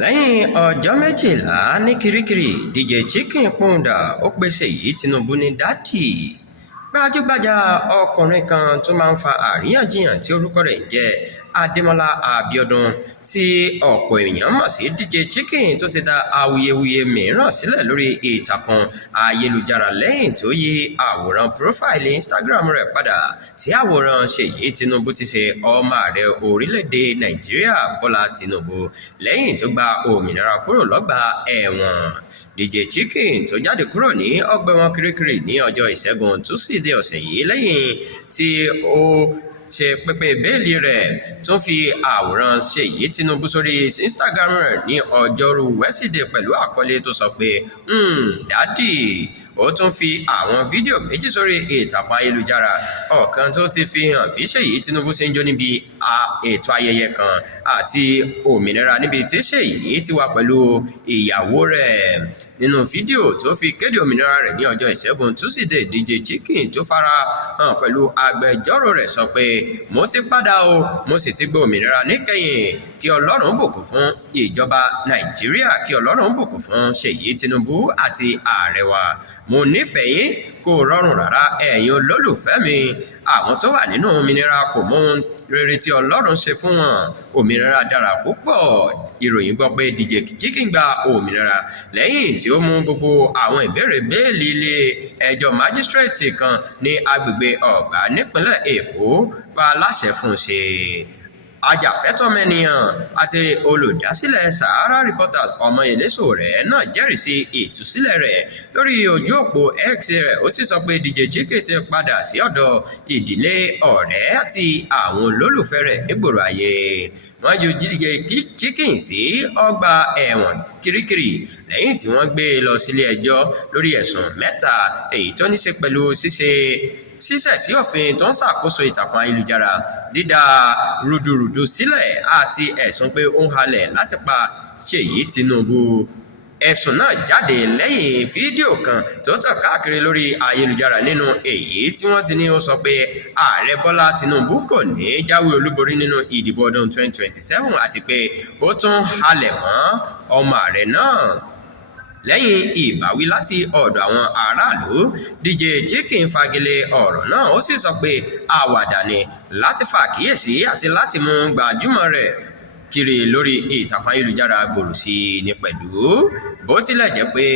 lẹ́yìn ọjọ́ méjìlá ní kirikiri DJ Chicken pọ̀ǹdà ó pe Ṣèyí Tinubu ní dádì. Gbajúgbajà ọkùnrin kan tó máa ń fa àríyànjiyàn tí orúkọ rẹ̀ ń jẹ́ Adémọ́lá Abíọ́dún tí ọ̀pọ̀ èèyàn mọ̀ sí DJ Chicken tó ti dá awuyewuye mìíràn sílẹ̀ lórí ìtàkùn ayélujára lẹ́yìn tó yí àwòrán prófáìlì Instagram rẹ̀ padà sí àwòrán Ṣèyí Tinubu tí ṣe ọmọ ààrẹ orílẹ̀-èdè Nàìjíríà Bọ́lá Tinubu lẹ́yìn tó gba òmìnira kúrò lọ́gbà ẹ̀wọ̀n. DJ Chicken tó jáde kúrò ní ọgbà ẹ̀wọ̀n Kirikiri ní ọjọ́ Ìṣẹ́gun Túsídéé ọ̀sẹ̀ yìí lẹ́yìn tí ó ṣe pépé bẹ́ẹ̀lì rẹ̀ tún fi àwòrán Ṣèyí Tinubu sórí Instagram rẹ̀ ní ọjọ́rú Wẹ́sídẹ̀ẹ́ pẹ̀lú àkọlé tó sọ pé dádì. Ó tún fi àwọn fídíò méjì sórí ìtàkùn ayélujára, ọ̀kan tó ti fi hàn bí Ṣèyí Tinubu ṣe ń jó níbi ètò ayẹyẹ kan àti òmìnira níbi tí Ṣèyí ti wà pẹ̀lú ìyàwó rẹ̀. Nínú fídíò tó fi kéde òmìnira rẹ̀ ní ọjọ́ Ìṣẹ́gun Túsídéé, DJ Chicken tó fara hàn pẹ̀lú agbẹjọ́rò rẹ̀ sọ pé mo ti padà o, mo sì ti gba òmìnira níkẹyìn. Kí Ọlọ́run bùkún fún ìjọba Nàìjíríà, kí Ọlọ́run bùkún fún Ṣèyí Tinubu àti ààrẹ wa. Mo nífẹ̀ẹ́ yín, kò rọrùn rárá ẹ̀yin olólùfẹ́ mi. Àwọn tó wà nínú òmìnira kò mọ ohun rere tí Ọlọ́run ṣe fún wọn. Òmìnira dára púpọ̀. Ìròyìn gbọ́ pé DJ Chicken gba òmìnira lẹ́yìn tí ó mú gbogbo àwọn ìbéèrè bẹ́ẹ̀lì ilé ẹjọ́ májísírèètì kan ní agbègbè Ọ̀gbá nípínlẹ̀ Èkó pa láṣẹ fún un ṣe. Ajàfẹ́tọ̀ọ́mọnìyàn àti olùdásílẹ̀ Sahara Reporters Ọmọyẹlé Sowore náà jẹ́rìí sí ìtúsílẹ̀ rẹ̀ lórí ojú òpó X rẹ̀. Ó sì sọ pé DJ Chicken ti padà sí ọ̀dọ̀ ìdílé, ọ̀rẹ́ àti àwọn olólùfẹ́ rẹ̀ nígboro ayé. Wọ́n ju DJ Chicken sí ọgbà ẹ̀wọ̀n Kirikiri lẹ́yìn tí wọ́n gbé e lọ sílé ẹjọ́ lórí ẹ̀sùn mẹ́ta èyí tó ní ṣe pẹ̀lú ṣíṣẹ̀ sí òfin tó ń ṣàkóso ìtàkùn ayélujára, dídá rúdurùdu sílẹ̀ àti ẹ̀sùn pé ó ń halẹ̀ láti pa Ṣèyí Tinubu. Ẹ̀sùn náà jáde lẹ́yìn fídíò kan tó tàn káàkiri lórí ayélujára nínú èyí tí wọ́n ti ní ó sọ pé ààrẹ Bọ́lá Tinubu kò ní jáwé olúborí nínú ìdìbò ọdún 2027 àti pé ó tún halẹ̀ mọ́ ọmọ ààrẹ náà. Lẹ́yìn ìbáwí láti ọ̀dọ̀ àwọn aráàlú, DJ Chicken fagilé ọ̀rọ̀ náà. Ó sì sọ pé àwàdà ni láti fàkíyèsí àti láti mú gbajúmọ̀ rẹ̀ kiri lórí ìtàkùn ayélujára gbòòrò sí ní pẹ̀lú. Bó tilẹ̀ jẹ́ pé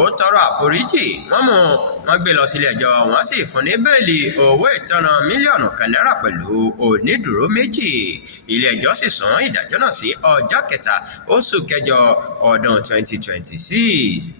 ó tọrọ àforíjì, wọ́n gbé lọ sílé ẹjọ́, wọ́n sì fún ní bẹ́ẹ̀lì owó ìtanràn mílíọ̀nù kan náírà pẹ̀lú onídùúró méjì. Ilé ẹjọ́ sì sún ìdájọ́ náà sí ọjọ́ 3 oṣù kẹjọ ọdún 2026.